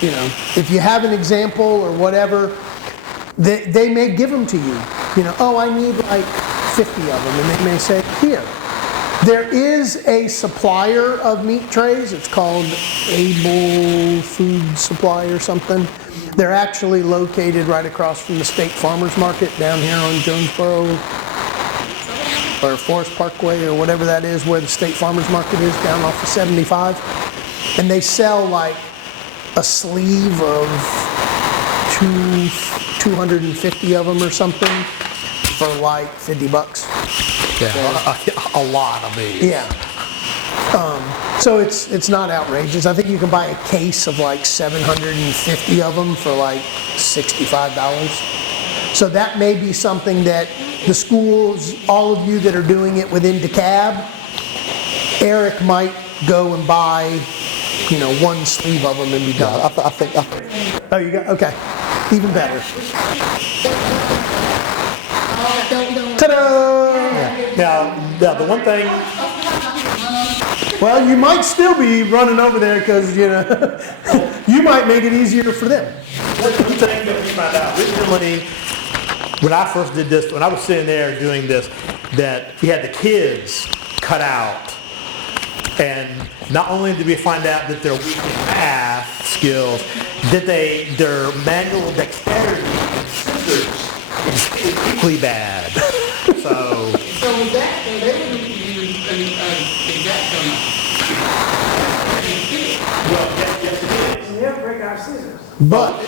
you know, if you have an example or whatever, they may give them to you. You know, oh, I need like 50 of them, and they may say, here. There is a supplier of meat trays. It's called Able Food Supply or something. They're actually located right across from the State Farmers Market down here on Jonesboro or Forest Parkway or whatever that is, where the State Farmers Market is, down off of 75. And they sell like a sleeve of 250 of them or something for like $50. Yeah, a lot of these. Yeah. So it's not outrageous. I think you can buy a case of like 750 of them for like $65. So that may be something that the schools, all of you that are doing it within DeKalb, Eric might go and buy, you know, one sleeve of them and be done. Yeah, I think. Oh, you got, okay. Even better. Ta-da! Now, the one thing. Well, you might still be running over there because, you know, you might make it easier for them. One thing that we found out originally, when I first did this, when I was sitting there doing this, that we had the kids cut out. And not only did we find out that they're weak in math skills, that their manual dexterity and scissors is equally bad. So with that, they would need to use an exact amount. well, yes it is. We have to break our scissors. But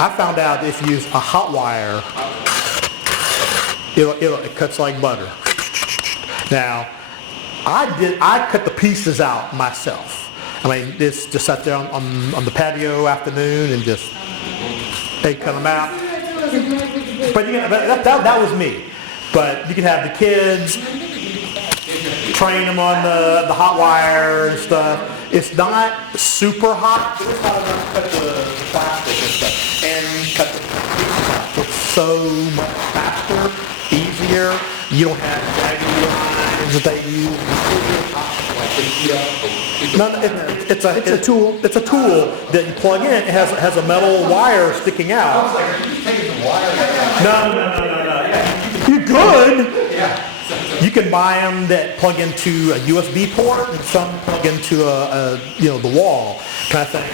I found out if you use a hot wire, it cuts like butter. Now, I cut the pieces out myself. I mean, it's just sat there on the patio afternoon and just they cut them out. But that was me. But you can have the kids train them on the hot wire and stuff. It's not super hot. It's hot enough to cut the plastic and stuff and cut the pieces out. It's so much faster, easier. You don't have jagged lines that they use. No, it's a tool. It's a tool that you plug in. It has a metal wire sticking out. No. You could. You can buy them that plug into a USB port, and some plug into the wall kind of thing.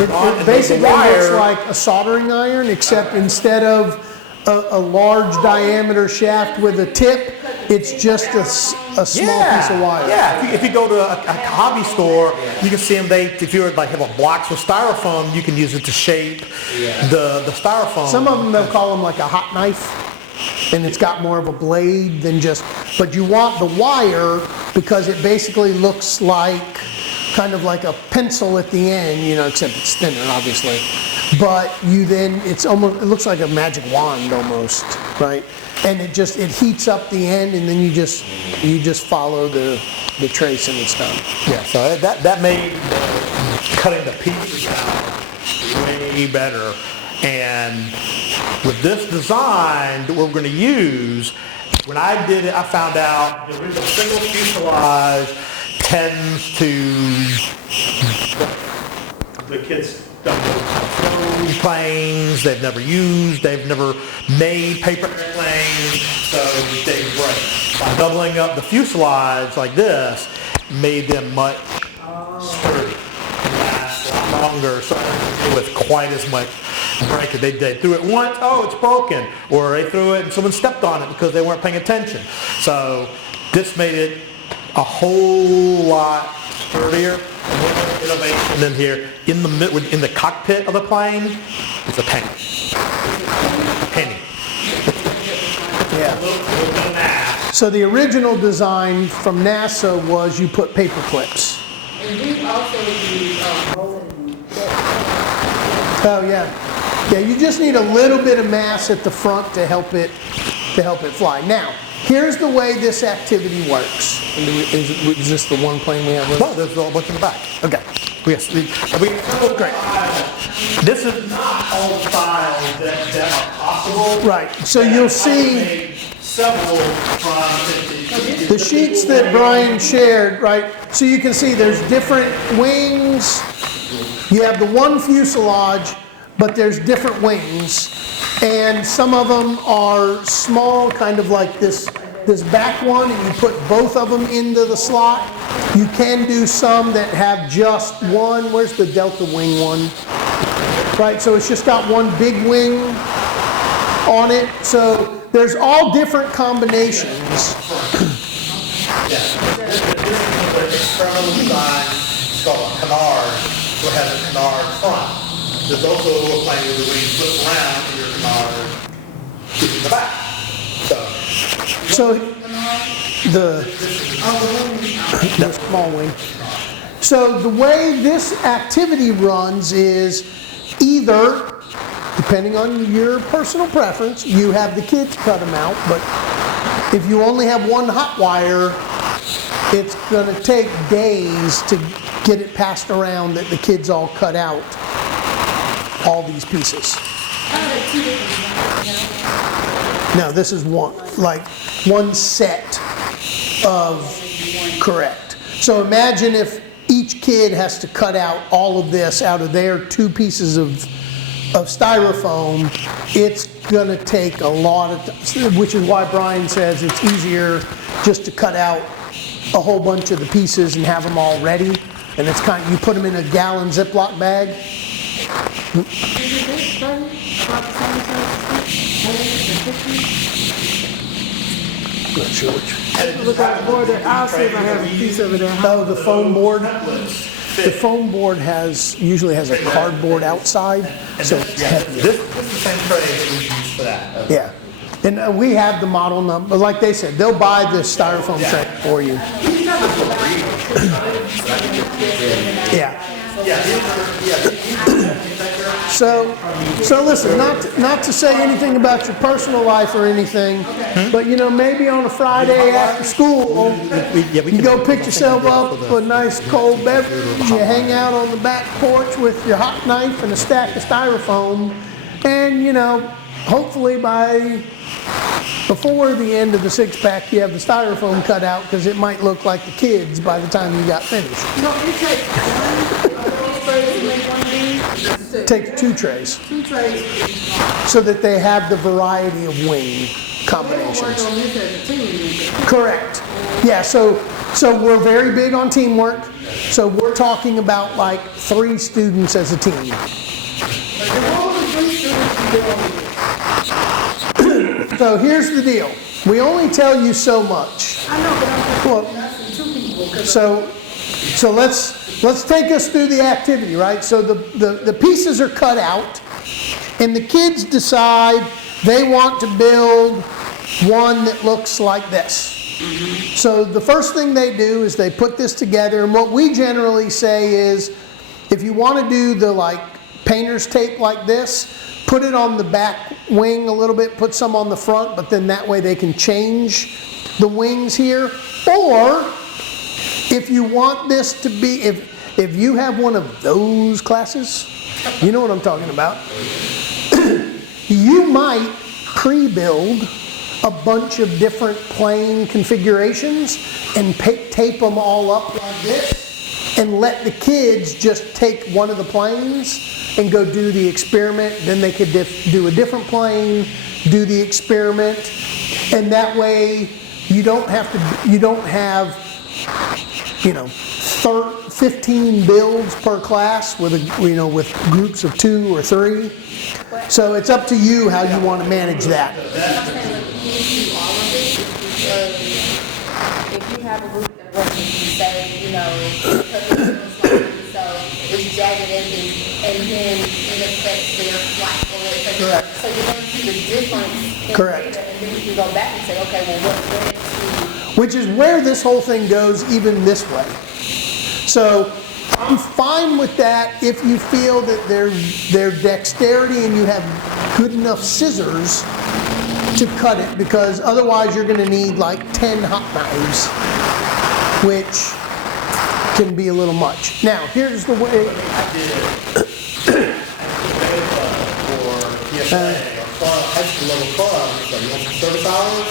it basically looks like a soldering iron, except instead of a large diameter shaft with a tip, it's just a small piece of wire. Yeah, if you go to a hobby store, you can see them. If you like have a blocks of styrofoam, you can use it to shape the styrofoam. Some of them they'll call them like a hot knife, and it's got more of a blade than just. But you want the wire because it basically looks like kind of like a pencil at the end, you know, except it's thinner, obviously. But it looks like a magic wand almost, right? And it heats up the end, and then you just follow the trace and it's done. Yeah, so that made cutting the pieces out way better. And with this design that we're going to use, when I did it, I found out the original single fuselage tends to the kids don't know how to fly planes, they've never used, they've never made paper airplanes, so they break. By doubling up the fuselage like this, made them much sturdy, last a lot longer, so with quite as much break. They threw it once, oh, it's broken, or they threw it and someone stepped on it because they weren't paying attention. So this made it a whole lot sturdier. And one innovation in here, in the cockpit of the plane, is a penny. Yeah. So the original design from NASA was you put paper clips. And we also use rolling. Oh yeah. Yeah, you just need a little bit of mass at the front to help it fly. Now, here's the way this activity works. Is this the one plane we have? No, there's a bunch in the back. Okay. Yes. Great. This is not all styles that are possible. Right. So you'll see. several from The sheets that Brian shared, right, so you can see there's different wings. You have the one fuselage, but there's different wings. And some of them are small, kind of like this back one, and you put both of them into the slot. You can do some that have just one. Where's the Delta Wing one? Right, so it's just got one big wing on it. So there's all different combinations. Yeah, this is an experimental design. It's called a canard, so it has a canard front. There's also a plane where the wings flip around and your canard is in the back. So the small wing. So the way this activity runs is either, depending on your personal preference, you have the kids cut them out, but if you only have one hot wire, it's going to take days to get it passed around that the kids all cut out all these pieces. No, this is one set of, correct. So imagine if each kid has to cut out all of this out of their 2 pieces of styrofoam. It's gonna take a lot of, which is why Brian says it's easier just to cut out a whole bunch of the pieces and have them all ready. And it's kind of, you put them in a gallon Ziploc bag. Not sure which. Look at the board there. I'll see if I have a piece of it at home. Oh, the foam board? The foam board usually has a cardboard outside, so it's heavier. This is the same tray that we use for that. Yeah. And we have the model number, like they said, they'll buy the styrofoam tray for you. Yeah. So listen, not to say anything about your personal life or anything, but you know, maybe on a Friday after school, you go pick yourself up a nice cold beverage, you hang out on the back porch with your hot knife and a stack of styrofoam, and you know, hopefully before the end of the 6-pack, you have the styrofoam cut out because it might look like the kids by the time you got finished. No, it takes one of those trays to make one of these. Take 2 trays 2 trays. so that they have the variety of wing They don't work combinations. on this as a team. Correct. Yeah, so we're very big on teamwork. So we're talking about like 3 students as a team. And what was the 3 students you did on this? So here's the deal. We only tell you so much. I know, but I'm Well, asking 2 people. 'Cause so let's take us through the activity, right? So the pieces are cut out, and the kids decide they want to build one that looks like this. So the first thing they do is they put this together, and what we generally say is, if you want to do the like painter's tape like this, put it on the back wing a little bit, put some on the front, but then that way they can change the wings here. Or if you want this to be, if you have one of those classes, you know what I'm talking about, you might pre-build a bunch of different plane configurations and tape them all up like this and let the kids just take one of the planes and go do the experiment. Then they could do a different plane, do the experiment, and that way you don't have, you know, 15 builds per class with with groups of 2 or 3. So it's up to you how you want to manage that. If you have a group that works, you say, you know, so it's jagged edges, and then it affects their flight or whatever. Correct. So you're going to see the difference in Correct. data, and then you can go back and say, okay, well, what led to. Which is where this whole thing goes, even this way. So I'm fine with that if you feel that their dexterity and you have good enough scissors to cut it, because otherwise you're going to need like 10 hot knives, which can be a little much. Now, here's the way. For PSA or high school level club, so you want some service hours?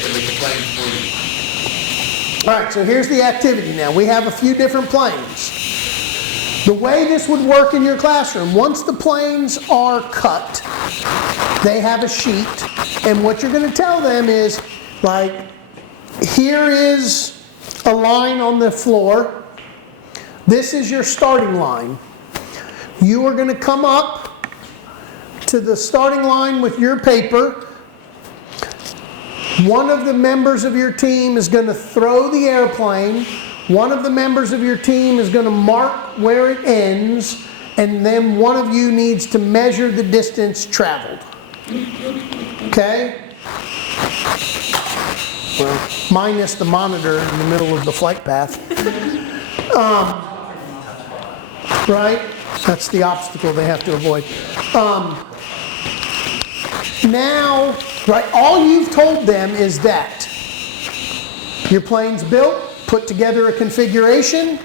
can make the planes for you. All right, so here's the activity now. We have a few different planes. The way this would work in your classroom, once the planes are cut, they have a sheet, and what you're going to tell them is, like, here is a line on the floor. This is your starting line. You are going to come up to the starting line with your paper. One of the members of your team is going to throw the airplane. One of the members of your team is going to mark where it ends, and then one of you needs to measure the distance traveled. Okay? Well, minus the monitor in the middle of the flight path. Right? That's the obstacle they have to avoid. Now, right, all you've told them is that your plane's built, put together a configuration.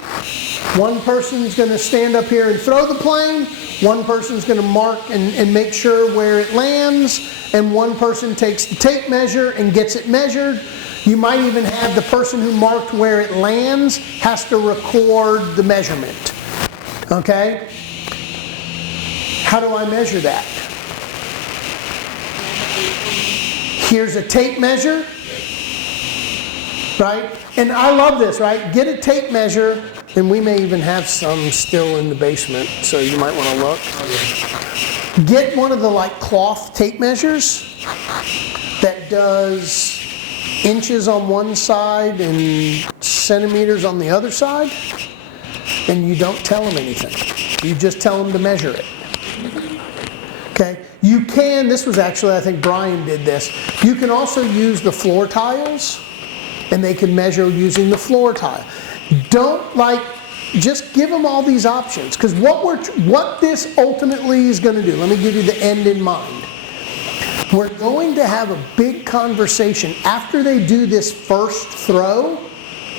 One person's going to stand up here and throw the plane. One person's going to mark and make sure where it lands. And one person takes the tape measure and gets it measured. You might even have the person who marked where it lands has to record the measurement. Okay? How do I measure that? Here's a tape measure. Right? And I love this, right? Get a tape measure, and we may even have some still in the basement, so you might want to look. Get one of the like cloth tape measures that does inches on one side and centimeters on the other side, and you don't tell them anything. You just tell them to measure it. Okay? You can, this was actually, I think Brian did this, you can also use the floor tiles, and they can measure using the floor tile. Don't just give them all these options, because what this ultimately is going to do, let me give you the end in mind. We're going to have a big conversation after they do this first throw,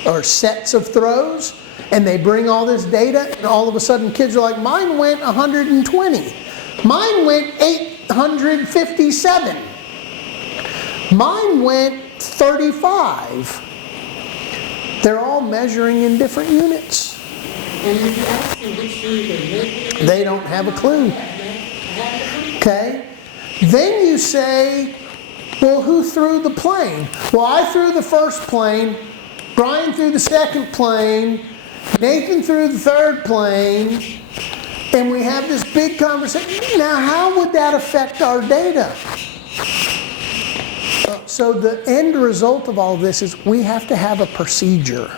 or sets of throws, and they bring all this data, and all of a sudden kids are like, mine went 120. Mine went 857. Mine went 35. They're all measuring in different units. And if you ask them which unit they're measuring, They don't have a clue. Okay? Then you say, well, who threw the plane? Well, I threw the first plane, Brian threw the second plane, Nathan threw the third plane, and we have this big conversation. Now, how would that affect our data? So the end result of all of this is we have to have a procedure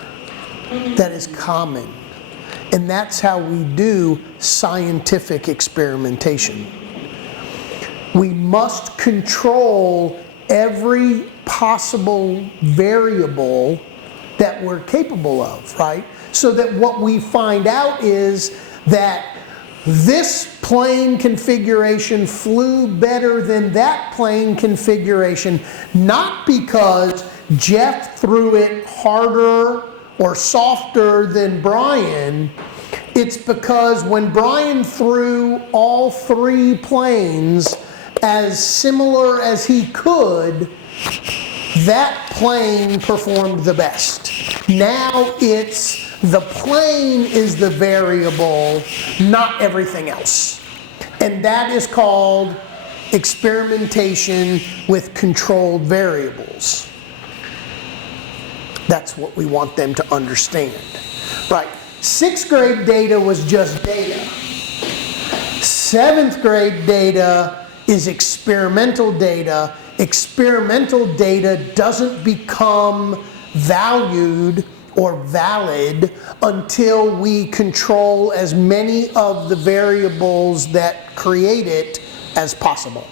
that is common. And that's how we do scientific experimentation. We must control every possible variable that we're capable of, right? So that what we find out is that this plane configuration flew better than that plane configuration, not because Jeff threw it harder or softer than Brian. It's because when Brian threw all three planes as similar as he could, that plane performed the best. Now it's the plane is the variable, not everything else. And that is called experimentation with controlled variables. That's what we want them to understand. Right, 6th grade data was just data. 7th grade data is experimental data. Experimental data doesn't become valued or valid until we control as many of the variables that create it as possible.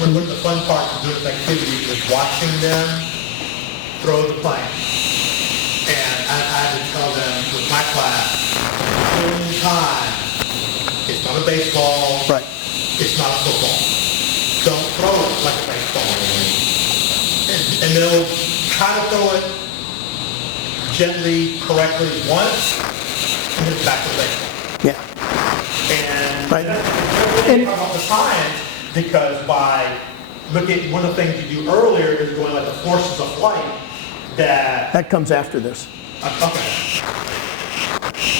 One of the fun parts of this activity is watching them throw the plane. And I would tell them with my class, the whole time, it's not a baseball, Right. it's not a football. Don't throw it like a baseball. And they'll try to throw it gently, correctly once, and then back to baseball. Yeah. And Right. and about the science, because by look at one of the things you do earlier is going like the forces of flight That comes after this. okay.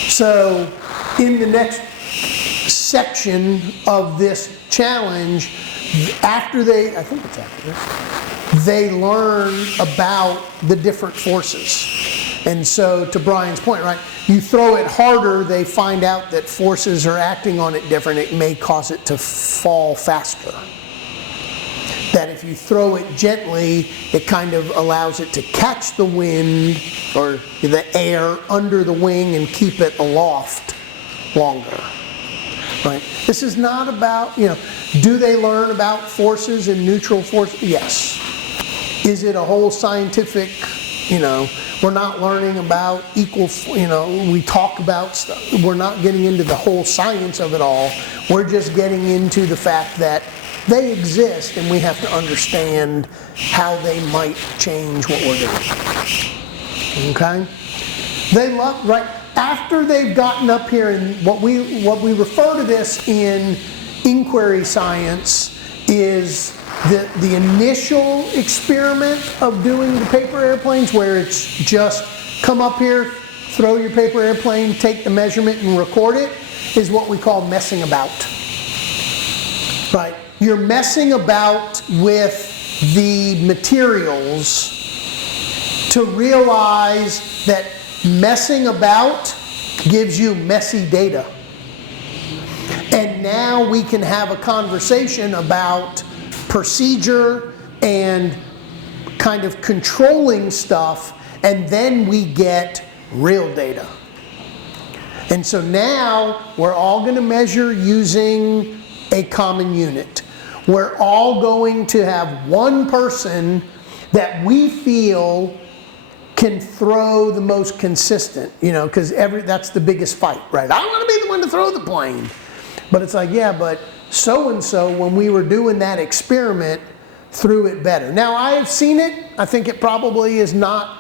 So in the next section of this challenge, after they, I think it's after this, they learn about the different forces. And so to Brian's point, right, you throw it harder, they find out that forces are acting on it different, it may cause it to fall faster. That if you throw it gently, it kind of allows it to catch the wind or the air under the wing and keep it aloft longer. Right? This is not about, do they learn about forces and neutral forces? Yes. Is it a whole scientific, we're not learning about equal, we talk about stuff. We're not getting into the whole science of it all. We're just getting into the fact that they exist and we have to understand how they might change what we're doing. Okay? They love, right, after they've gotten up here, and what we refer to this in inquiry science is the initial experiment of doing the paper airplanes, where it's just come up here, throw your paper airplane, take the measurement and record it, is what we call messing about. Right? You're messing about with the materials to realize that messing about gives you messy data. And now we can have a conversation about procedure and kind of controlling stuff, and then we get real data. And so now we're all going to measure using a common unit. We're all going to have one person that we feel can throw the most consistent, because that's the biggest fight, right? I want to be the one to throw the plane. But it's like, yeah, but so-and-so, when we were doing that experiment, threw it better. Now, I have seen it. I think it probably is not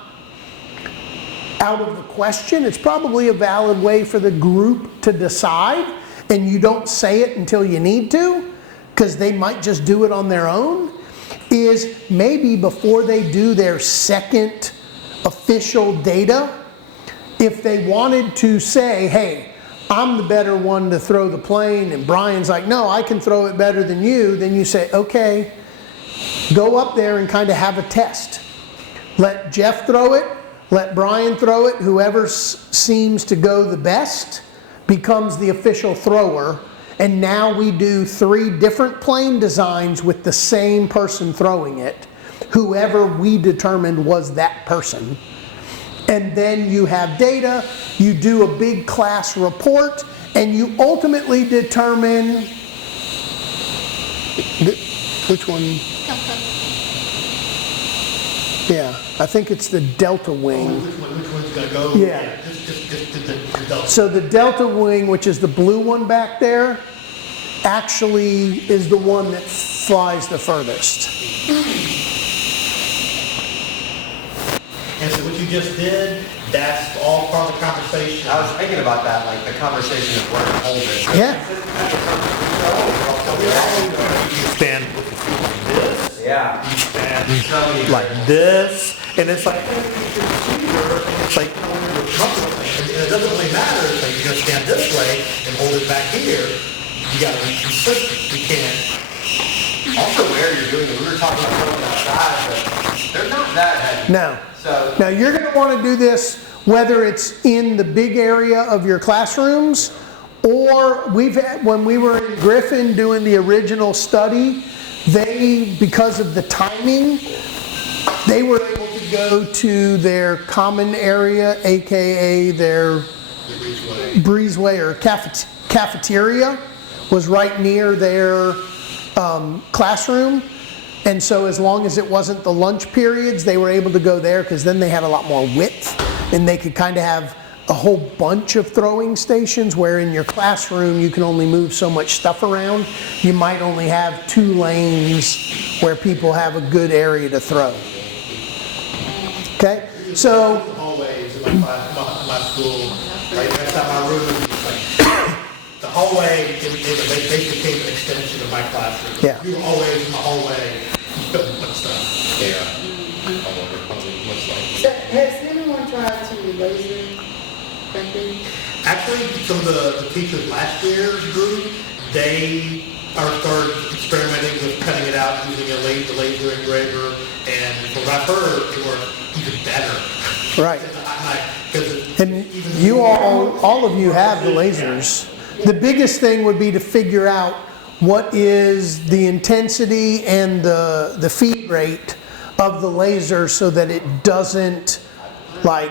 out of the question. It's probably a valid way for the group to decide, and you don't say it until you need to, because they might just do it on their own, is maybe before they do their second official data, if they wanted to say, hey, I'm the better one to throw the plane, and Brian's like, no, I can throw it better than you, then you say, okay, go up there and kind of have a test. Let Jeff throw it, let Brian throw it, whoever seems to go the best becomes the official thrower, and now we do 3 different plane designs with the same person throwing it, whoever we determined was that person. And then you have data, you do a big class report, and you ultimately determine which one. Yeah, I think it's the delta wing. Which one's going to go? Yeah. Just the delta. So the delta wing, which is the blue one back there, actually is the one that flies the furthest. And so what you just did, that's all part of the conversation. I was thinking about that, like the conversation of where to hold it. Yeah. You stand this, Yeah. you stand like this, and it's like, it's like, you're comfortable. And it doesn't really matter, it's like you're going to stand this way and hold it back here. You got to be consistent. You can't. Also where you're doing it, we were talking about throwing outside, but they're not that heavy. No. So, Now you're going to want to do this whether it's in the big area of your classrooms, or when we were in Griffin doing the original study, because of the timing, they were able to go to their common area, aka their breezeway or cafeteria was right near their classroom. And so as long as it wasn't the lunch periods, they were able to go there, because then they had a lot more width and they could kind of have a whole bunch of throwing stations, where in your classroom you can only move so much stuff around. You might only have 2 lanes where people have a good area to throw. Okay, so Hallways in my school, right outside my room, like, the hallway, they became an extension of my classroom. Yeah. You were always in the hallway, putting stuff. Yeah. All over, probably, looks like. So has anyone tried to laser cutting? Actually, some of the teachers last year's group, they are started experimenting with cutting it out using the laser engraver, and from what I've heard, it worked even better. Right. Because And you all of you have the lasers. The biggest thing would be to figure out what is the intensity and the feed rate of the laser so that it doesn't, like,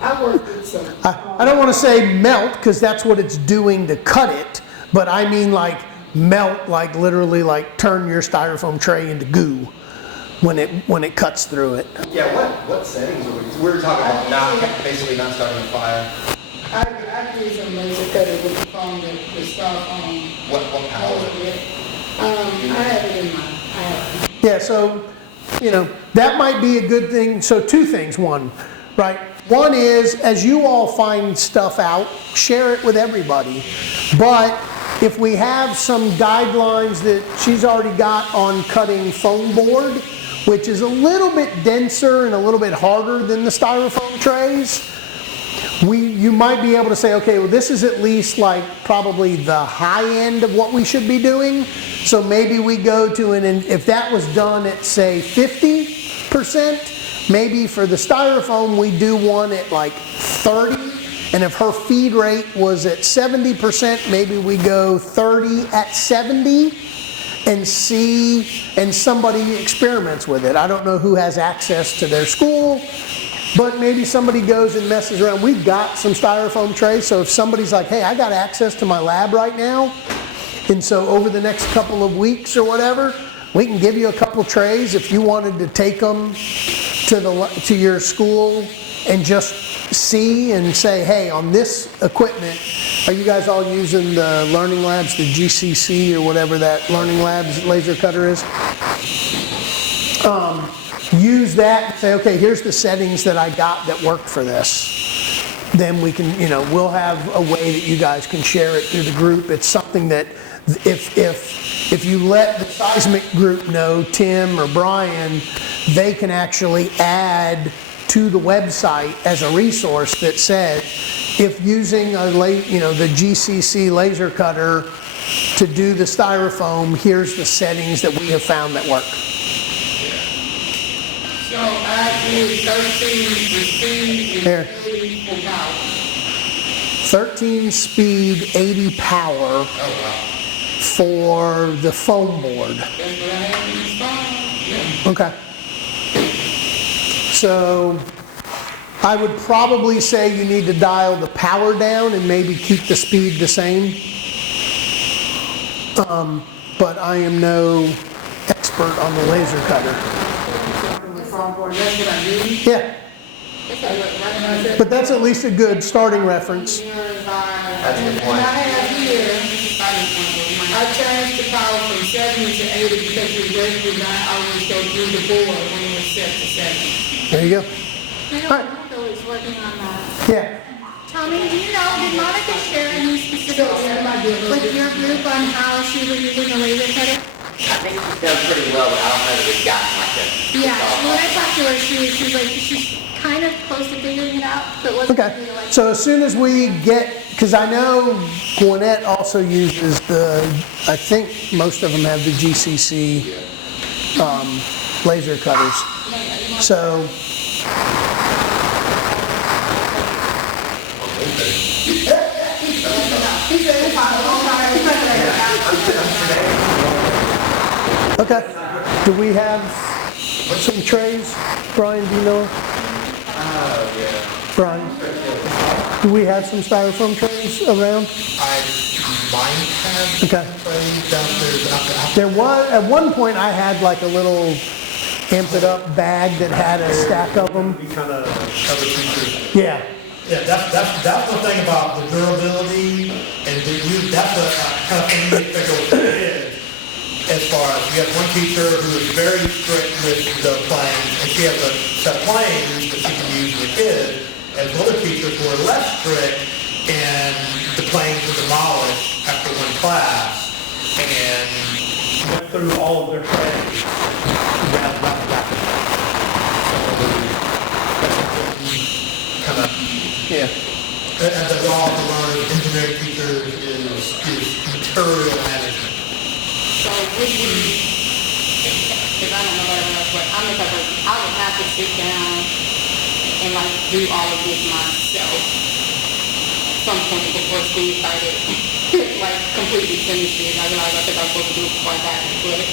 I worked with some. I don't want to say melt, because that's what it's doing to cut it, but I mean like melt, like literally like turn your styrofoam tray into goo when it cuts through it. Yeah, what settings are we were talking about basically not starting a fire. I did some laser cutting with the phone, the star phone. What power? I have it in my, I have it. Yeah, so, that might be a good thing. So two things, right? One is, as you all find stuff out, share it with everybody. But if we have some guidelines that she's already got on cutting foam board, which is a little bit denser and a little bit harder than the styrofoam trays, you might be able to say, okay, well, this is at least like probably the high end of what we should be doing. So maybe we go to if that was done at say 50%, maybe for the styrofoam we do one at like 30. And if her feed rate was at 70%, maybe we go 30 at 70 and see, and somebody experiments with it. I don't know who has access to their school, but maybe somebody goes and messes around. We've got some styrofoam trays, so if somebody's like, hey, I got access to my lab right now, and so over the next couple of weeks or whatever, we can give you a couple trays if you wanted to take them to your school and just see and say, hey, on this equipment, are you guys all using the Learning Labs, the GCC or whatever that Learning Labs laser cutter is? Use that and say, okay, here's the settings that I got that worked for this. Then we can, we'll have a way that you guys can share it through the group. It's something that if you let the seismic group know, Tim or Brian, they can actually add to the website as a resource that said, if using the GCC laser cutter to do the styrofoam, here's the settings that we have found that work. So I did 13 speed Here. and 80 for power. 13 speed, 80 power Oh, wow. for the foam board. That's what I have installed. Yeah. Okay. So I would probably say you need to dial the power down and maybe keep the speed the same. But I am no expert on the laser cutter. The phone board, that's what I do. Yeah, but that's at least a good starting reference. That's a good And point. I have here, I changed the power from 70 to 80 because the regular not always go through the board when it was set to 70. There you go. I Alright. know Monica was working on that. Yeah. Tommy, do you know, did Monica share any specifics with your group on how she was using the laser cutter? I think she's done pretty well, but I don't know that we've gotten like a. Yeah, when I talked to her, she was like, she's kind of close to figuring it out, but wasn't Okay. really like. So as soon as we get, because I know Gwinnett also uses I think most of them have the GCC laser cutters. So. Okay. Do we have some trays? Brian, do you know? Brian, do we have some styrofoam trays around? I might have Okay. trays downstairs, but I There was, at one point I had like a little amped it up bag that had a stack of them. we kind of other features. Yeah. Yeah, that's one thing about the durability and that's a kind of thing you expect with kids. As far as, we have one teacher who is very strict with the planes, and she has a set of planes that she can use with kids, and other teachers who are less strict, and the planes are demolished after one class. And through all of their credits rather rapidly. So kind of, Yeah. and the law to learn engineering teachers is material management. So would you, because I don't know what else, but I'm the type of, I would have to sit down and like do all of this myself at some point before school started, like completely finish it. I realized I think I was supposed to do it before I got it, but,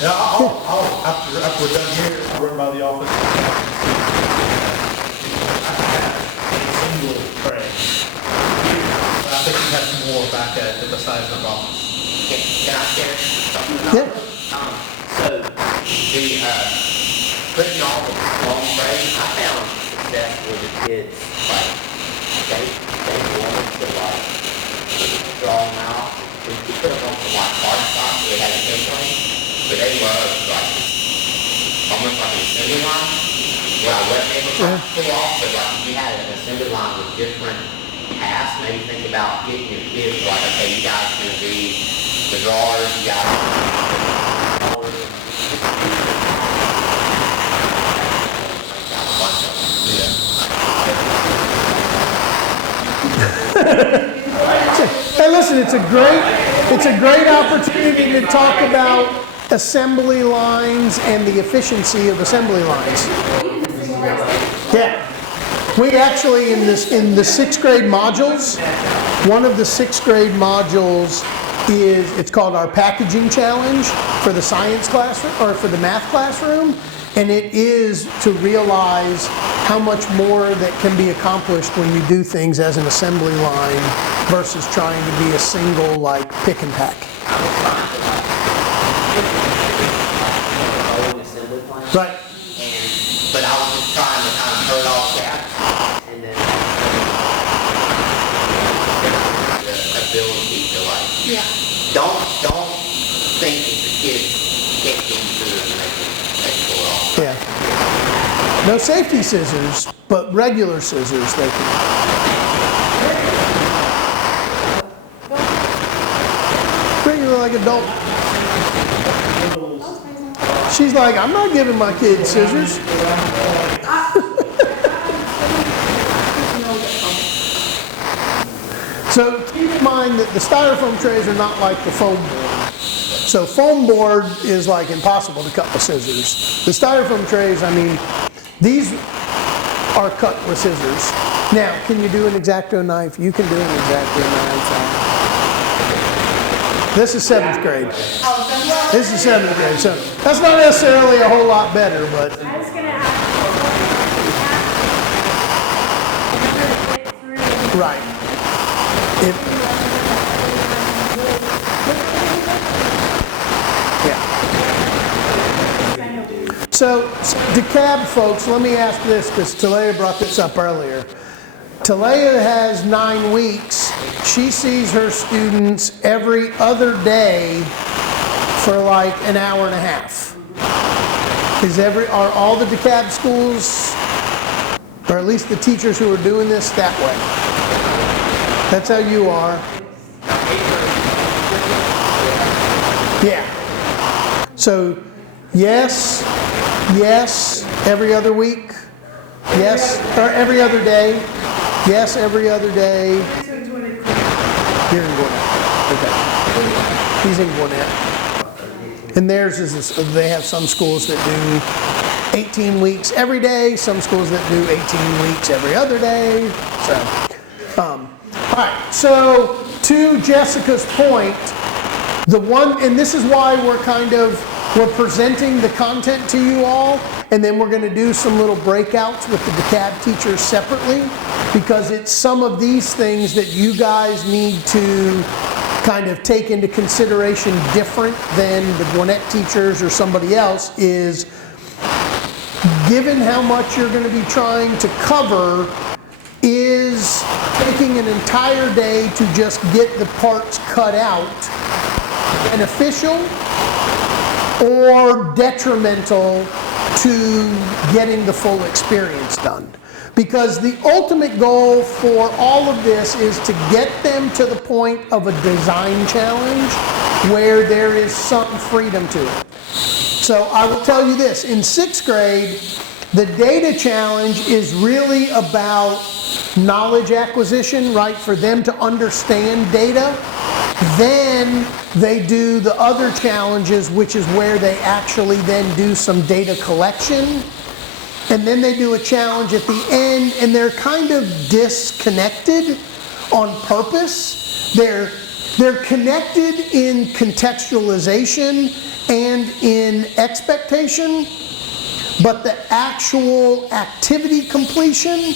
Yeah, after we're done here, I'll run by the office. I have a single tray. But I think we have some more back at the side of the office. Can I share something? Yeah. So, putting all the long frames, I found success with the kids, like, they wanted to, like, draw them out. We put them on some, like, cardstock, so they had a template. But they loved, like, almost like an assembly line. What I wasn't able to pull off, but like, if you had an assembly line with different tasks, maybe think about getting your kids, like, okay, you guys are gonna be the drawers, you guys are gonna be Hey, listen, it's a great opportunity to talk about assembly lines and the efficiency of assembly lines. Yeah. We actually, in the 6th grade modules, one of the 6th grade modules is, it's called our packaging challenge for the science classroom, or for the math classroom, and it is to realize how much more that can be accomplished when you do things as an assembly line versus trying to be a single, like, pick and pack. assembly plan. Right. But I was just trying to kind of herd all that, and then the ability to, like, yeah. don't think that the kids can't get into it and they can pull it off. Yeah. No safety scissors, but regular scissors they can. Regular, like adult. She's like, I'm not giving my kids scissors. So keep in mind that the styrofoam trays are not like the foam board. So foam board is like impossible to cut with scissors. The styrofoam trays, I mean, these are cut with scissors. Now, can you do an X-Acto knife? You can do an X-Acto knife. This is 7th grade. This is 7th grade, so that's not necessarily a whole lot better, but I was gonna ask. right. Yeah. So DeKalb folks, let me ask this, because Talaya brought this up earlier. Talaya has 9 weeks. She sees her students every other day for like an hour and a half. Are all the DeKalb schools, or at least the teachers who are doing this, that way? That's how you are. Yeah. So, yes, every other week. Yes, or every other day. Yes, every other day. You're in Gwinnett. Okay. He's in Gwinnett. And theirs is, they have some schools that do 18 weeks every day, some schools that do 18 weeks every other day. So, all right, so to Jessica's point, and this is why we're presenting the content to you all, and then we're going to do some little breakouts with the DeKalb teachers separately, because it's some of these things that you guys need to kind of take into consideration different than the Gwinnett teachers or somebody else, is given how much you're going to be trying to cover, is taking an entire day to just get the parts cut out beneficial or detrimental to getting the full experience done. Because the ultimate goal for all of this is to get them to the point of a design challenge where there is some freedom to it. So I will tell you this, in 6th grade, the data challenge is really about knowledge acquisition, right? For them to understand data. Then they do the other challenges, which is where they actually then do some data collection. And then they do a challenge at the end, and they're kind of disconnected on purpose. They're connected in contextualization and in expectation, but the actual activity completion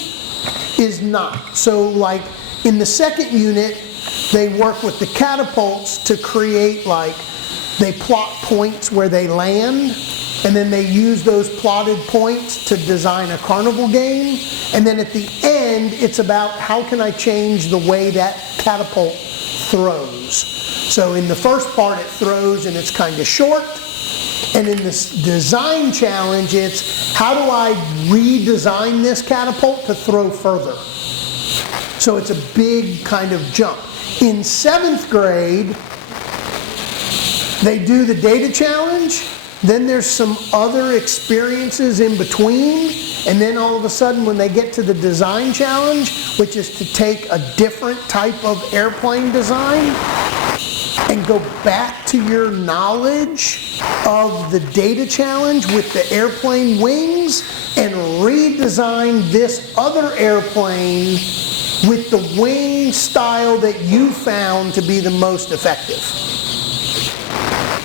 is not. So like in the 2nd unit, they work with the catapults to create, like, they plot points where they land, and then they use those plotted points to design a carnival game. And then at the end, it's about how can I change the way that catapult throws. So in the first part, it throws and it's kind of short. And in this design challenge, it's how do I redesign this catapult to throw further? So it's a big kind of jump. In 7th grade, they do the data challenge, then there's some other experiences in between, and then all of a sudden when they get to the design challenge, which is to take a different type of airplane design and go back to your knowledge of the data challenge with the airplane wings and redesign this other airplane with the wing style that you found to be the most effective.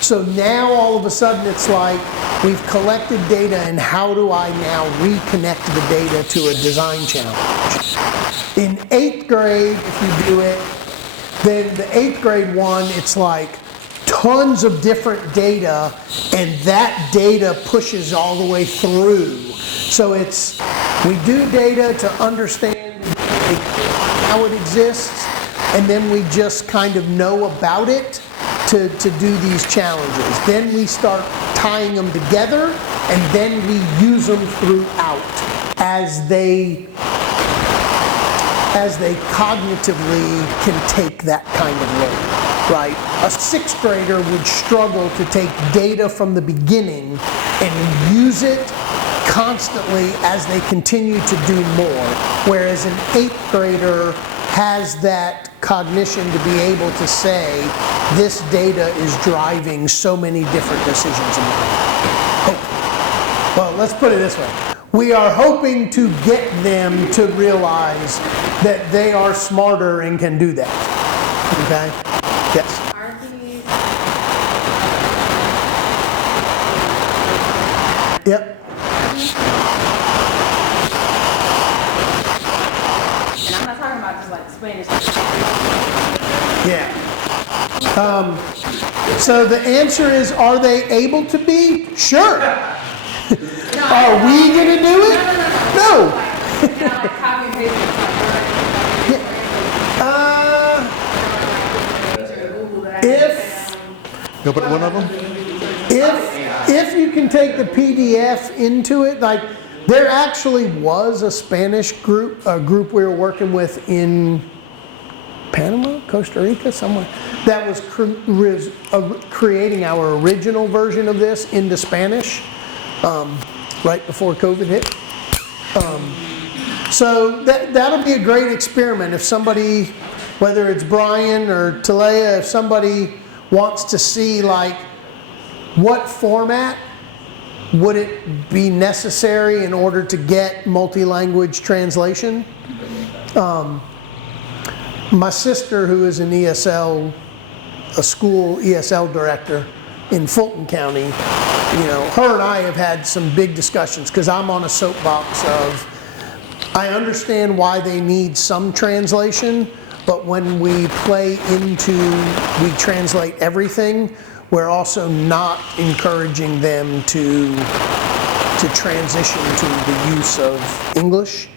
So now all of a sudden it's like we've collected data, and how do I now reconnect the data to a design challenge? In 8th grade, if you do it, then the 8th grade one, it's like tons of different data, and that data pushes all the way through. So it's, we do data to understand how it exists, and then we just kind of know about it to do these challenges. Then we start tying them together, and then we use them throughout as they cognitively can take that kind of load, right? A 6th grader would struggle to take data from the beginning and use it constantly as they continue to do more, whereas an 8th grader has that cognition to be able to say, this data is driving so many different decisions in life. Hope. Well, let's put it this way. We are hoping to get them to realize that they are smarter and can do that. Okay? Yes? Are these Yep. and I'm not talking about just like Spanish. Yeah. So the answer is, are they able to be? Sure. Are we going to do it? No. If Go put one of them? if you can take the PDF into it, like there actually was a Spanish group, a group we were working with in Panama, Costa Rica, somewhere, that was creating our original version of this into Spanish right before COVID hit. So that'll be a great experiment if somebody, whether it's Brian or Talea, if somebody wants to see like what format would it be necessary in order to get multi-language translation. My sister, who is an ESL, a school ESL director in Fulton County, you know, her and I have had some big discussions because I'm on a soapbox of, I understand why they need some translation, but when we we translate everything, we're also not encouraging them to transition to the use of English.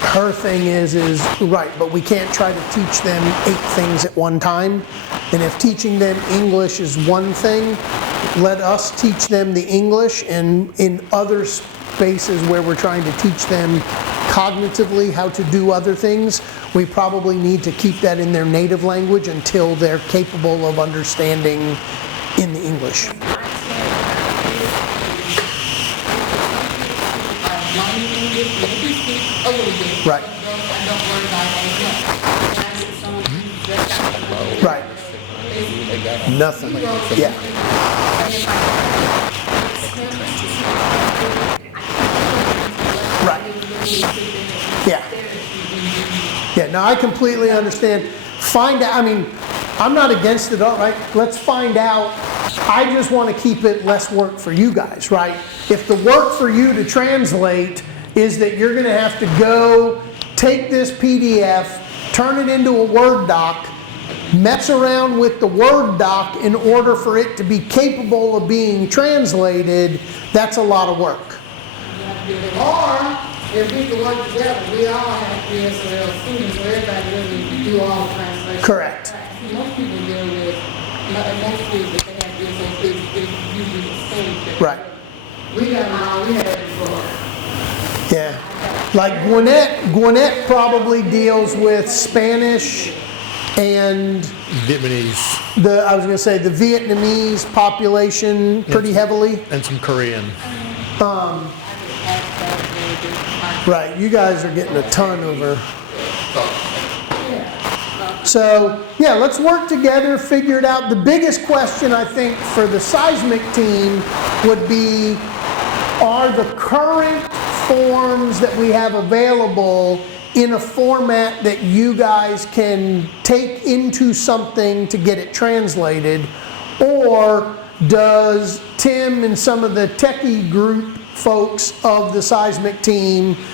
Her thing is right, but we can't try to teach them 8 things at one time. And if teaching them English is one thing, let us teach them the English, and in other spaces where we're trying to teach them cognitively how to do other things, we probably need to keep that in their native language until they're capable of understanding in the English. Learning English, they can speak a little bit. Right. But I don't worry about it as much. When I get someone who's just got Right. Nothing. Yeah. Right. Yeah. Yeah, no, I completely understand. Find out, I mean, I'm not against it, all right? Let's find out. I just want to keep it less work for you guys, right? If the work for you to translate is that you're going to have to go take this PDF, turn it into a Word doc, mess around with the Word doc in order for it to be capable of being translated, that's a lot of work. Or, if we can work together, we all have PSL students, so everybody really do all the translation. Correct. most people deal with, most schools that they have DSO students, it's usually the same thing. Right. We got them all, we had it before. Yeah. Like Gwinnett probably deals with Spanish and Vietnamese I was going to say the Vietnamese population pretty heavily. and some Korean. Right, you guys are getting a ton over. So, yeah, let's work together, figure it out. The biggest question, I think, for the seismic team would be, are the current forms that we have available in a format that you guys can take into something to get it translated? Or does Tim and some of the techie group folks of the seismic team